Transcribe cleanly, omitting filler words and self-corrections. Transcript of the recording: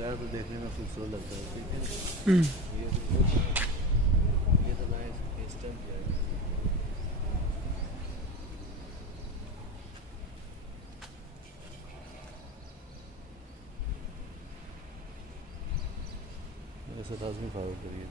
नज़ारा तो देखने में खूबसूरत लगता है, लेकिन हम्म। ये तो ना इंस्टेंट जाएगा। ऐसा लाजमी फॉलो करिए।